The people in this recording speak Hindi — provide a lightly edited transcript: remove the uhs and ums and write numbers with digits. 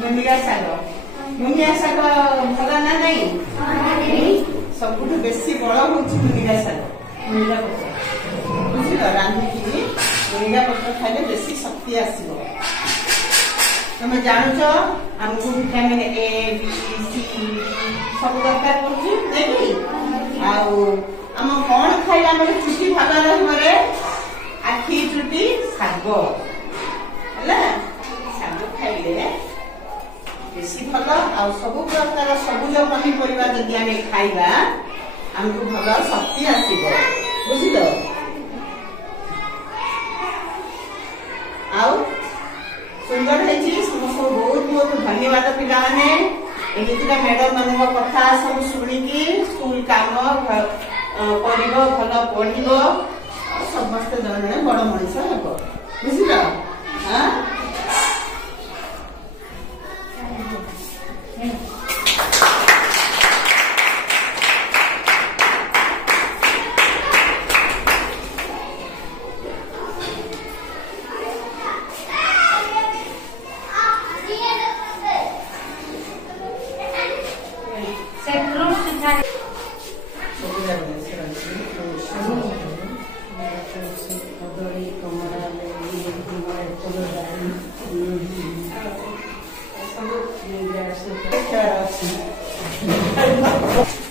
मुनिगा शाग मुनिया शाग भल ना नहीं सबुठ बेसी बड़ हूँ मुनिगा शाग मुनिगा पत्र बुझल रांधिकी मुनिगा पत्र खाइले बेसी शक्ति आसो तुम जानूच आमको विटामिन ए बी सी सब दरकार पड़े आम कौन खाइले आम चुटी भल रे आखि चुटी शाग है शाग खाइले बेसी भल आ सब प्रकार सबुज पनीपरिया जदि आम खाइबा आमको भल शक्ति आसो बुझल सुंदर है समस्त बहुत बहुत धन्यवाद पिला माने एमितिका मैडम मान कथा सब शुणिकी स्कूल काम कर भल पढ़ समस्त जन बड़ मनीष हे बुझल हाँ सब